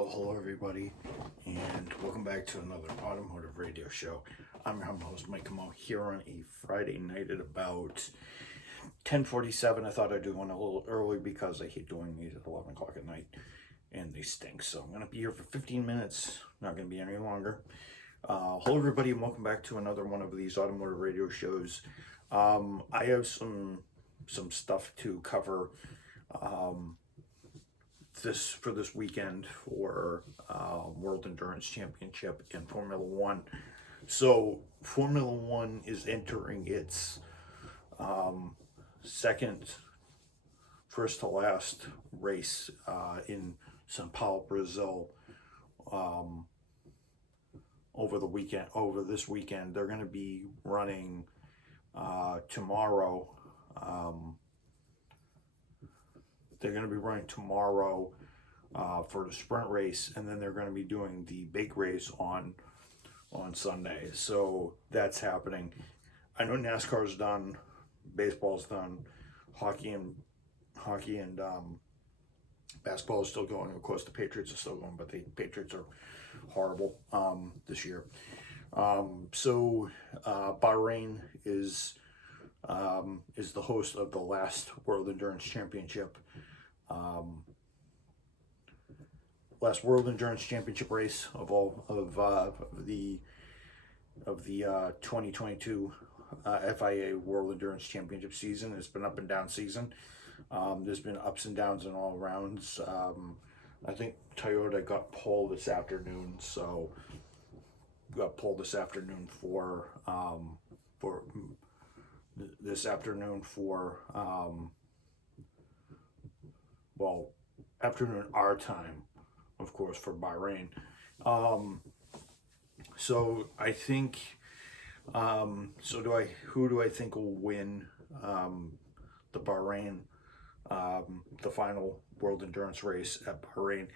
Well, hello everybody, and welcome back to another automotive radio show. I'm your host, Mike Camo, here on a Friday night at about 10:47. I thought I'd do one a little early because I hate doing these at 11 o'clock at night, and they stink. So I'm going to be here for 15 minutes, not going to be any longer. Hello everybody, and welcome back to another one of these automotive radio shows. I have some stuff to cover this weekend for World Endurance Championship and Formula One. So Formula One is entering its second first to last race in Sao Paulo, Brazil. Over this weekend, they're going to be running tomorrow. They're going to be running tomorrow for the sprint race, and then they're going to be doing the big race on Sunday. So that's happening. I know NASCAR's done, baseball's done, hockey and basketball is still going. Of course, the Patriots are still going, but the Patriots are horrible this year. Bahrain is the host of the last World Endurance Championship. Last World Endurance Championship race of the 2022 FIA World Endurance Championship season. It's been up and down season. There's been ups and downs in all rounds. I think Toyota got pole this afternoon, so afternoon our time, of course, for Bahrain. So I think, who do I think will win the Bahrain, the final World Endurance race at Bahrain?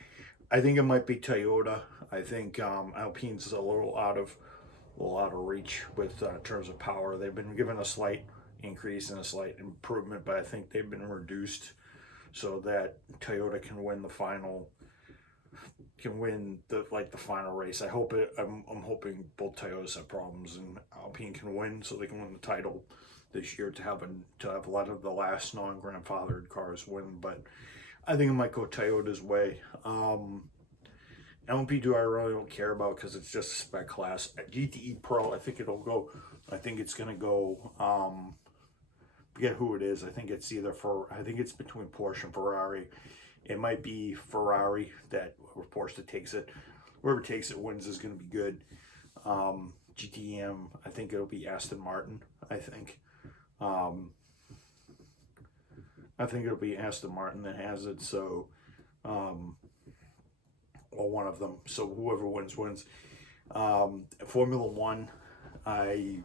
I think it might be Toyota. I think Alpine's a little out of reach with terms of power. They've been given a slight increase and a slight improvement, but I think they've been reduced so that Toyota can win the final race. I'm hoping both Toyotas have problems and Alpine can win, so they can win the title this year, to have a lot of the last non-grandfathered cars win. But I think it might go Toyota's way. LMP2 I really don't care about because it's just a spec class. At GTE Pro, I think it's going to go, forget who it is. I think it's between Porsche and Ferrari. It might be Ferrari or Porsche that takes it. Whoever takes it wins is going to be good. GTM, I think it'll be Aston Martin. I think it'll be Aston Martin that has it. So, or one of them. So whoever wins. Formula One, I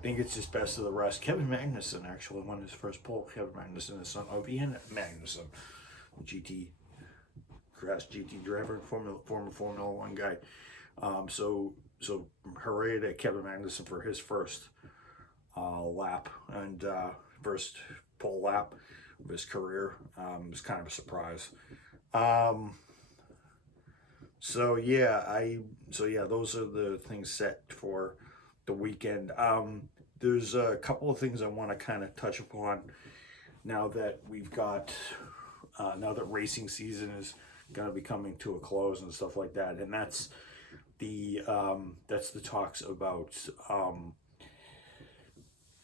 think it's just best of the rest. Kevin Magnussen actually won his first pole. Kevin Magnussen, his son Ian Magnussen, GT driver and former Formula One guy. So hooray to Kevin Magnussen for his first lap and first pole lap of his career. It was kind of a surprise. Those are the things set for the weekend. There's a couple of things I want to kind of touch upon now that now that racing season is going to be coming to a close and stuff like that, and that's the talks about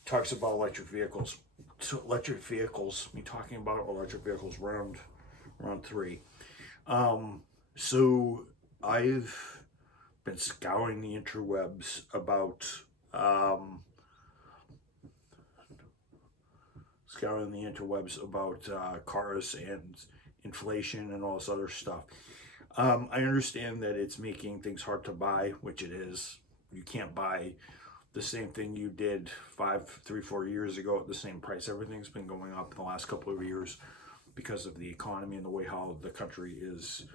electric vehicles. So electric vehicles, talking about electric vehicles round 3. So I've been scouring the interwebs about cars and inflation and all this other stuff. I understand that it's making things hard to buy, which it is. You can't buy the same thing you did 4 years ago at the same price. Everything's been going up in the last couple of years because of the economy and the way how the country is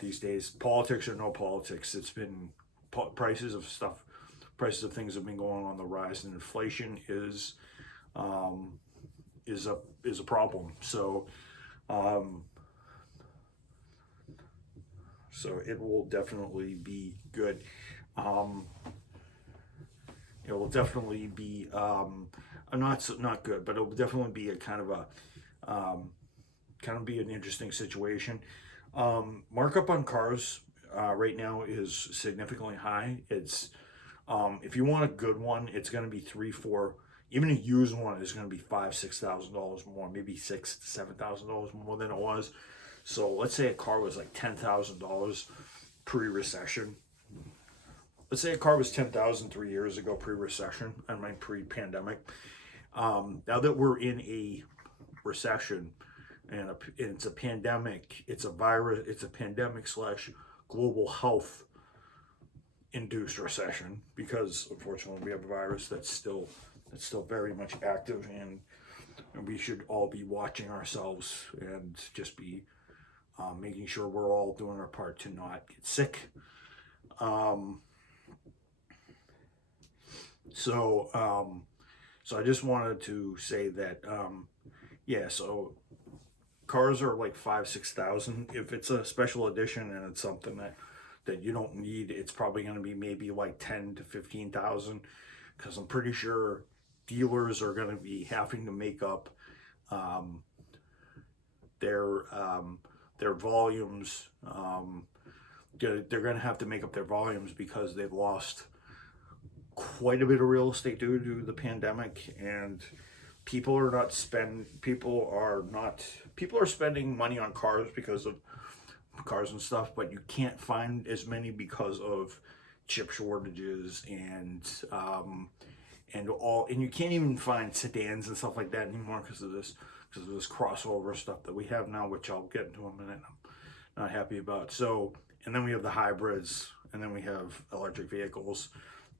these days. Politics or no politics, it's been prices of things have been going on the rise, and inflation is a problem. So So it will definitely be good. Um, it will definitely be not good, but it will definitely be a kind of be an interesting situation. Markup on cars right now is significantly high. It's if you want a good one, it's going to be three, four. Even a used one is going to be $5,000, $6,000 more, maybe $7,000 more than it was. So let's say a car was like $10,000 pre-recession. Let's say a car was 10,000 3 years ago pre-recession. I mean pre-pandemic. Now that we're in a recession and it's a pandemic, it's a virus, it's a pandemic slash global health induced recession, because unfortunately we have a virus that's still very much active, and we should all be watching ourselves and just be making sure we're all doing our part to not get sick. So I just wanted to say that yeah, so cars are like 5,000 6,000. If it's a special edition and it's something that you don't need, it's probably going to be maybe like 10 to 15,000, because I'm pretty sure dealers are going to be having to make up um, their volumes. They're going to have to make up their volumes because they've lost quite a bit of real estate due to the pandemic, and people are spending money on cars because of cars and stuff, but you can't find as many because of chip shortages and you can't even find sedans and stuff like that anymore because of this crossover stuff that we have now, which I'll get into in a minute. I'm not happy about. So, and then we have the hybrids, and then we have electric vehicles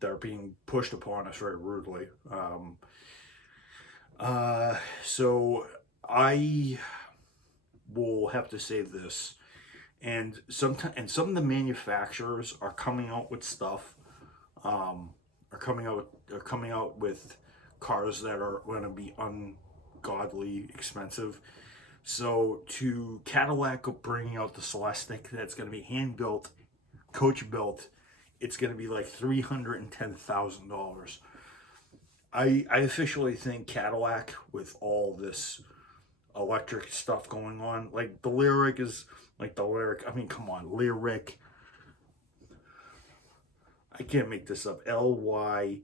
that are being pushed upon us very rudely. So I will have to say this, and some of the manufacturers are coming out with stuff, are coming out with cars that are going to be ungodly expensive. So to Cadillac bringing out the Celestiq that's going to be hand built, coach built, it's going to be like $310,000. I officially think Cadillac, with all this electric stuff going on, like the Lyriq is like the Lyriq. I mean, come on, Lyriq. I can't make this up. Lyriq,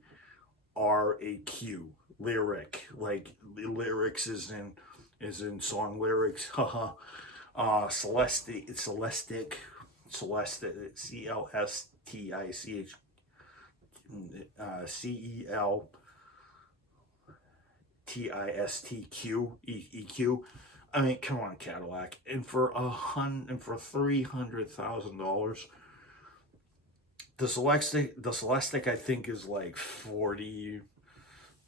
Lyriq. Like the lyrics is in song lyrics. Haha. Celestiq, Celestiq, CLSTICH, CELTISTQ. I mean, come on, Cadillac. And for $300,000, the Celestiq I think is like 40.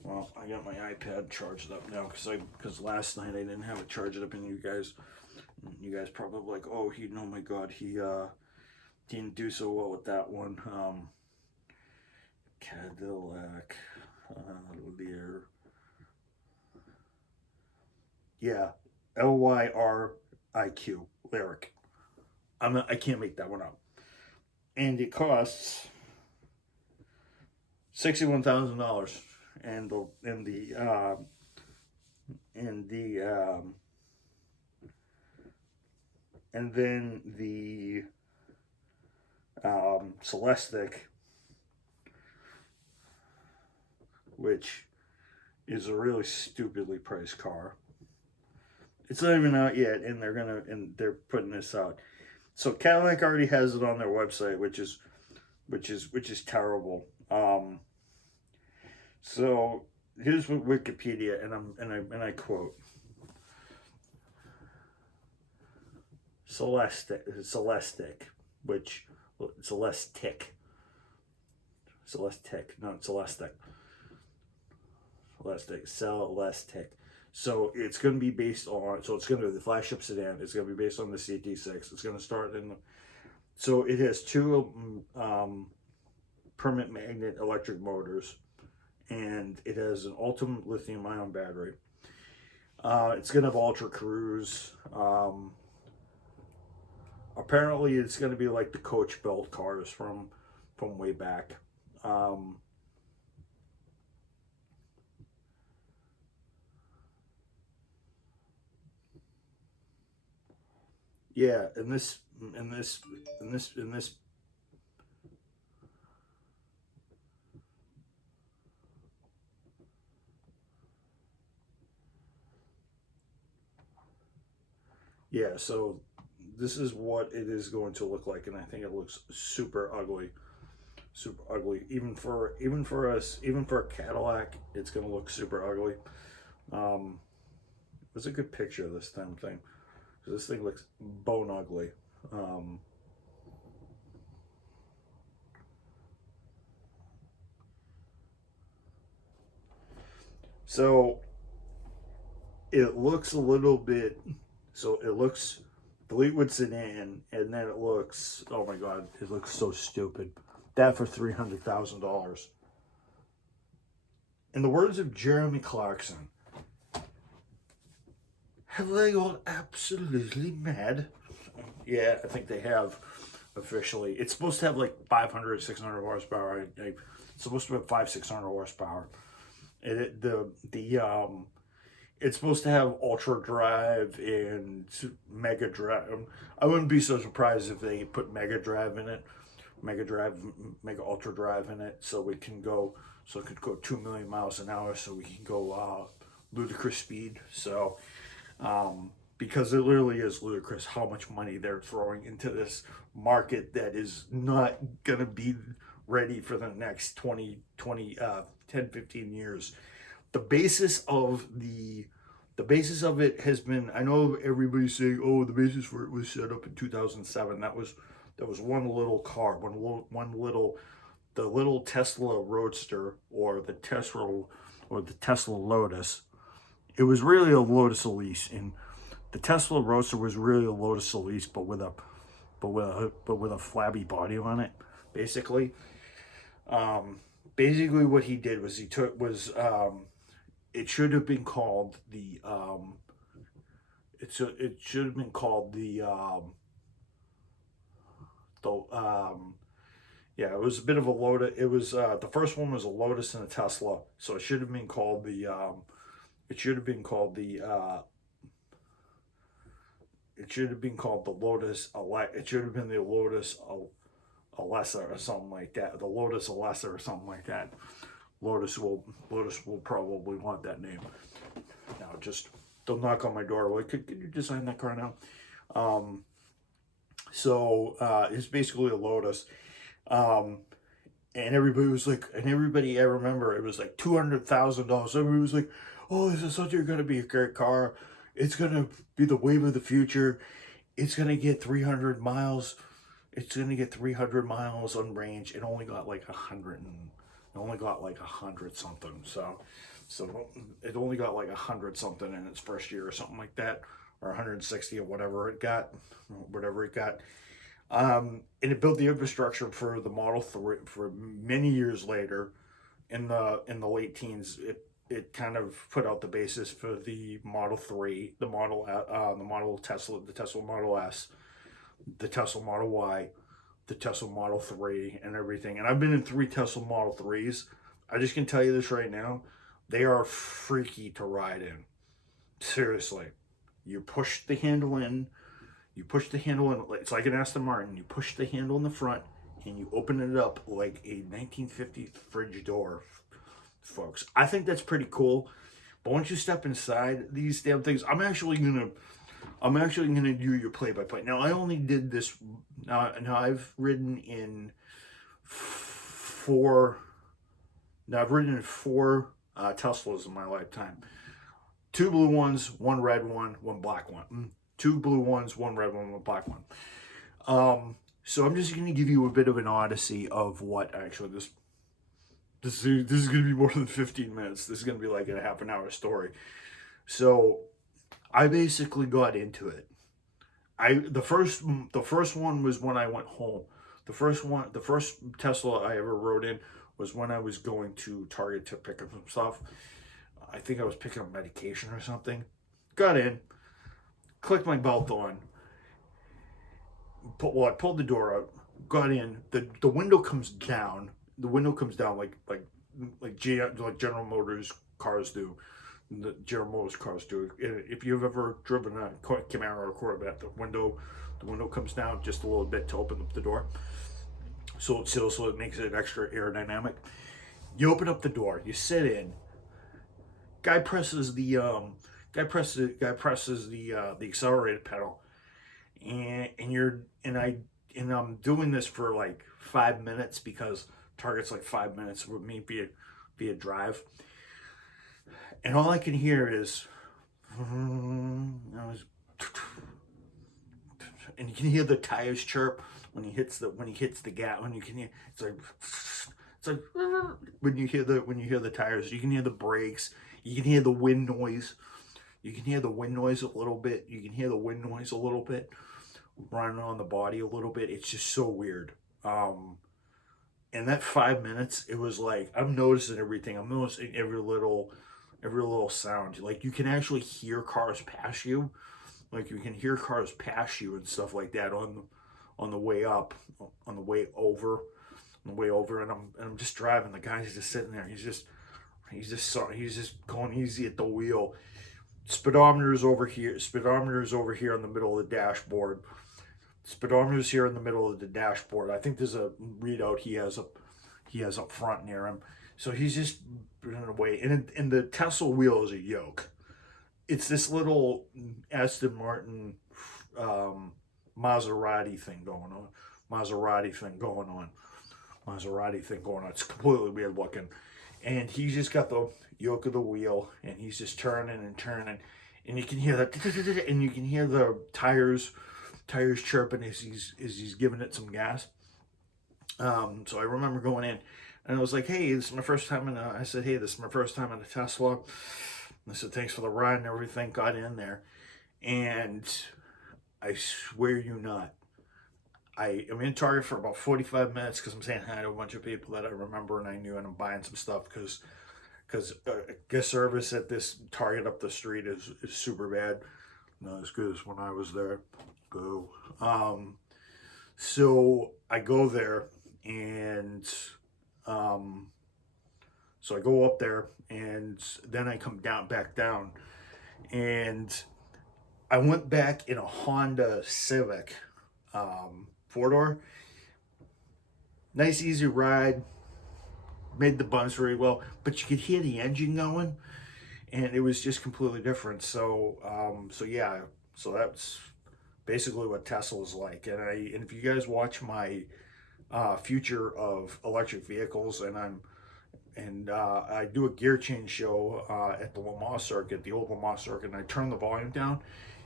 Well, I got my iPad charged up now because last night I didn't have it charged up, and you guys probably like, oh, oh my god, he didn't do so well with that one. Cadillac, Lear, yeah, LYRIQ, Lyriq. I can't make that one up, and it costs $61,000, and then the Celestiq, which is a really stupidly priced car. It's not even out yet, and they're putting this out. So Cadillac already has it on their website, which is terrible. So here's what Wikipedia, and I quote: Celestiq, which Celestiq, not Celestiq. Celestiq. So it's going to be based on. So it's going to be the flagship sedan. It's going to be based on the CT6. It's going to start in. So it has two permanent magnet electric motors, and it has an ultimate lithium-ion battery. It's going to have ultra cruise, a Apparently, it's going to be like the coach built cars from way back. Yeah, and this. Yeah, so this is what it is going to look like, and I think it looks super ugly, super ugly. Even for a Cadillac, it's going to look super ugly. It was a good picture of this damn thing, because this thing looks bone ugly. Um, so it looks a little bit. So it looks Fleetwood sedan, and then it looks. Oh my god, it looks so stupid. That for $300,000. In the words of Jeremy Clarkson, have they gone absolutely mad? Yeah, I think they have officially. It's supposed to have like 500, 600 horsepower. It's supposed to have 600 horsepower. It's supposed to have ultra drive and mega drive. I wouldn't be so surprised if they put mega drive in it, mega ultra drive in it, so it could go 2 million miles an hour, so we can go ludicrous speed. So because it literally is ludicrous how much money they're throwing into this market that is not going to be ready for the next 10, 15 years. The basis of it has been, I know everybody's saying, oh, the basis for it was set up in 2007. That was one little car, the little Tesla Roadster, or the Tesla Lotus. It was really a Lotus Elise, and the Tesla Roadster was really a Lotus Elise, but with a flabby body on it, basically. Basically, what he did was it should have been called it should have been called yeah, it was a bit of a Lotus. It was the first one was a Lotus and a Tesla, so it should have been called it should have been called the it should have been called the Lotus. It should have been the Lotus Alessa or something like that. The Lotus Alessa or something like that. Lotus will probably want that name. Now, just don't knock on my door. Like, could you design that car now? It's basically a Lotus. And everybody, I remember, it was like $200,000. Everybody was like, oh, this is such going to be a great car. It's going to be the wave of the future. It's going to get 300 miles. It's going to get 300 miles on range. It only got like 100 something. So it only got like 100 something in its first year or something like that, or 160 or whatever it got. And it built the infrastructure for the Model 3 for many years later. In the late teens, it kind of put out the basis for the Model 3, the Model Tesla, the Tesla Model S, the Tesla Model Y, the Tesla Model 3, and everything. And I've been in 3 Tesla Model 3s. I just can tell you this right now. They are freaky to ride in. Seriously. You push the handle in. It's like an Aston Martin. You push the handle in the front, and you open it up like a 1950s fridge door, folks. I think that's pretty cool. But once you step inside these damn things, I'm actually gonna do your play-by-play. Now, I only did this. Now I've ridden in 4. Now I've ridden in 4 Teslas in my lifetime. 2 blue ones, 1 red one, 1 black one. 2 blue ones, 1 red one, 1 black one. So I'm just going to give you a bit of an odyssey of what actually this is going to be more than 15 minutes. This is going to be like a half an hour story. So I basically got into it. The first one was when I went home. The first Tesla I ever rode in was when I was going to Target to pick up some stuff. I think I was picking up medication or something. Got in, clicked my belt on, I pulled the door out, got in. The window comes down. The window comes down like General Motors cars do. The General Motors cars do. If you've ever driven a Camaro or Corvette, the window comes down just a little bit to open up the door. So it makes it extra aerodynamic. You open up the door, you sit in. Guy presses the accelerator pedal, and I'm doing this for like 5 minutes because target's like 5 minutes with me via drive, and all I can hear is, and you can hear the tires chirp when he hits the gas. When you can hear, it's like when you hear the tires, you can hear the brakes, you can hear the wind noise. You can hear the wind noise a little bit. Running on the body a little bit. It's just so weird. In that 5 minutes, it was like I'm noticing everything. I'm noticing every little sound. Like you can actually hear cars pass you. Like you can hear cars pass you and stuff like that on the way up, on the way over, and I'm just driving. The guy's just sitting there. He's just going easy at the wheel. Speedometer's over here in the middle of the dashboard. Speedometer's here in the middle of the dashboard. I think there's a readout he has up front near him. So he's just running away. And the Tesla wheel is a yoke. It's this little Aston Martin Maserati thing going on. It's completely weird looking. And he's just got the yoke of the wheel, and he's just turning, and you can hear that, and you can hear the tires chirping as he's giving it some gas. So I remember going in, and I was like, "Hey, this is my first time in a Tesla." And I said, "Thanks for the ride and everything." Got in there, and I swear you not, I am in Target for about 45 minutes because I'm saying hi to a bunch of people that I remember and I knew, and I'm buying some stuff because guest service at this Target up the street is super bad. Not as good as when I was there. Boo. So I go there, and so I go up there, and then I come back down, and I went back in a Honda Civic, 4-door. Nice easy ride, made the bumps very well, but you could hear the engine going, and it was just completely different. So that's basically what Tesla is like. And if you guys watch my future of electric vehicles, and I do a gear change show at the Lamar circuit, the old Lamar circuit, and I turn the volume down,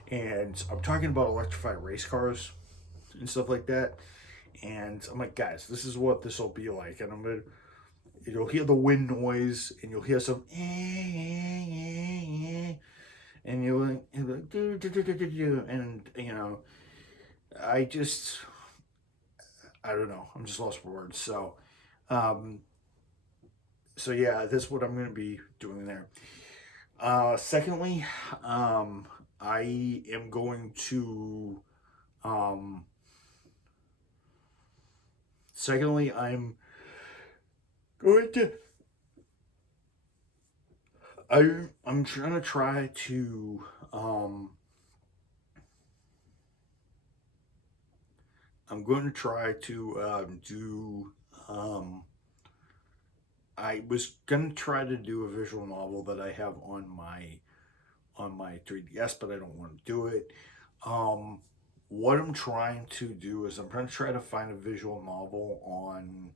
and I'm talking about electrified race cars and stuff like that. And I'm like, guys, this is what this will be like. And you'll hear the wind noise, and you'll hear some, and you're like, and I don't know. I'm just lost for words. So yeah, that's what I'm going to be doing there. Secondly, I am going to, I'm going to, I'm trying to try to, I'm going to try to do, I was going to try to do a visual novel that I have on my 3DS, but I don't want to do it. What I'm trying to do is I'm going to try to find a visual novel on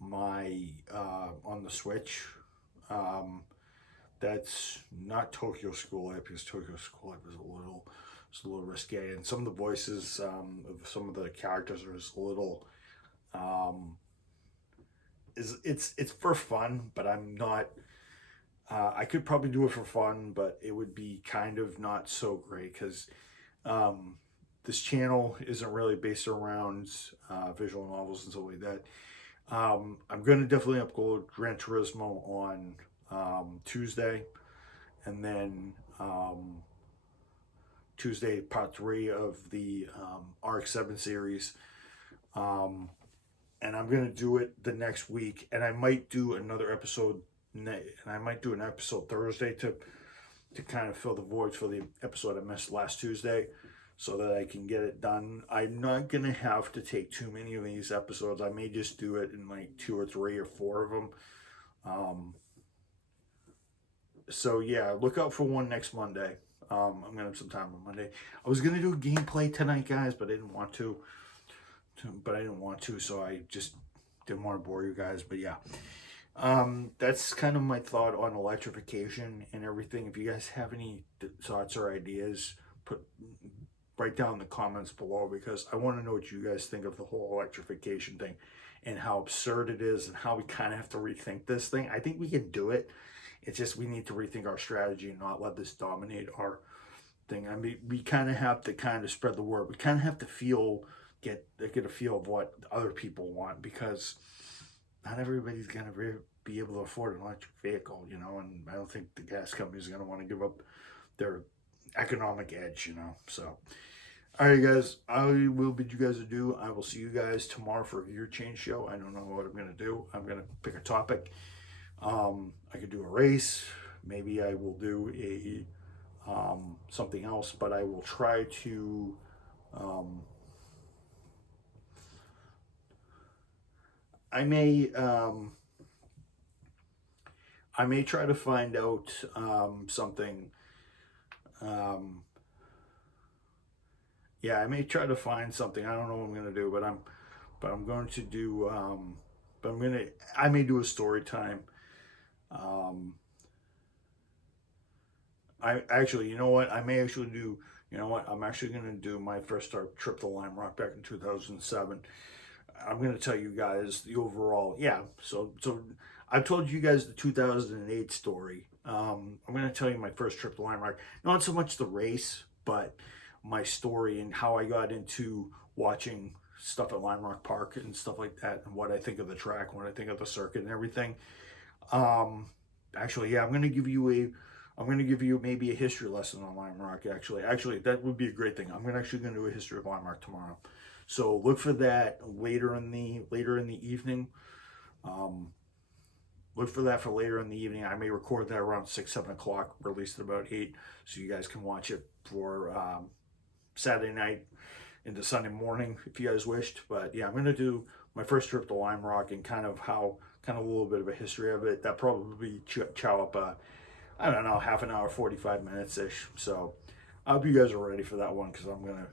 my on the Switch. That's not Tokyo School Life, because Tokyo School Life is a little risque, and some of the voices of some of the characters are just a little it's for fun, but I'm not. I could probably do it for fun, but it would be kind of not so great because this channel isn't really based around visual novels and stuff like that. I'm going to definitely upload Gran Turismo on Tuesday, and then Tuesday, part 3 of the RX-7 series. And I'm going to do it the next week. And I might do another episode, and I might do an episode Thursday to kind of fill the voids for the episode I missed last Tuesday, so that I can get it done. I'm not going to have to take too many of these episodes. I may just do it in like 2 or 3 or 4 of them. So yeah, look out for one next Monday. I'm going to have some time on Monday. I was going to do a gameplay tonight, guys, but I didn't want to. So I just didn't want to bore you guys. But yeah, that's kind of my thought on electrification and everything. If you guys have any thoughts or ideas, write down in the comments below, because I want to know what you guys think of the whole electrification thing and how absurd it is and how we kind of have to rethink this thing. I think we can do it. It's just we need to rethink our strategy and not let this dominate our thing. I mean, we kind of have to kind of spread the word. We kind of have to get a feel of what other people want, because not everybody's going to be able to afford an electric vehicle, you know, and I don't think the gas companies are going to want to give up their economic edge, you know. So, all right, guys, I will bid you guys adieu. I will see you guys tomorrow for a gear change show. I don't know what I'm going to do. I'm going to pick a topic. I could do a race. Maybe I will do a something else, but I will try to I may try to find out something. Yeah, I may try to find something. I don't know what I'm gonna do, but I'm going to do. I may do a story time. I actually, you know what? I may actually do. You know what? I'm actually gonna do my first trip to Lime Rock back in 2007. I'm going to tell you guys the overall, yeah, so I've told you guys the 2008 story. I'm going to tell you my first trip to Lime Rock. Not so much the race, but my story and how I got into watching stuff at Lime Rock Park and stuff like that, and what I think of the track, what I think of the circuit and everything. Actually, yeah, I'm going to give you maybe a history lesson on Lime Rock. Actually, that would be a great thing. I'm actually going to do a history of Lime Rock tomorrow. So look for that later in the evening. Look for that for later in the evening. I may record that around 6, 7 o'clock, release it about 8, so you guys can watch it for Saturday night into Sunday morning if you guys wished. But yeah, I'm going to do my first trip to Lime Rock and kind of a little bit of a history of it. That probably chow up, I don't know, half an hour, 45 minutes-ish. So I hope you guys are ready for that one, because I'm going to.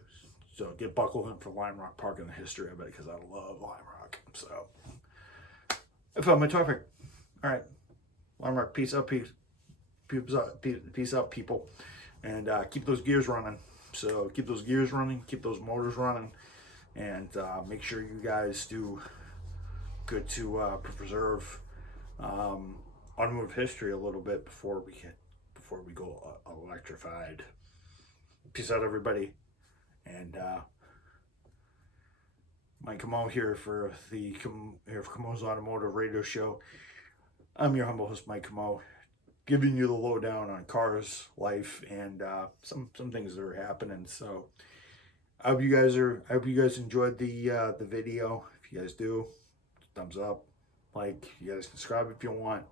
So get buckled in for Lime Rock Park and the history of it, because I love Lime Rock. So I found my topic. All right, Lime Rock, peace out, peace out, people, and keep those gears running. So keep those gears running, keep those motors running, and make sure you guys do good to preserve automotive history a little bit before we go electrified. Peace out, everybody. And Mike Camo here for Camo's Automotive Radio Show. I'm your humble host, Mike Camo, giving you the lowdown on cars, life, and some things that are happening. So I hope you guys enjoyed the video. If you guys do, thumbs up, like. You guys can subscribe if you want.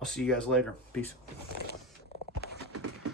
I'll see you guys later. Peace.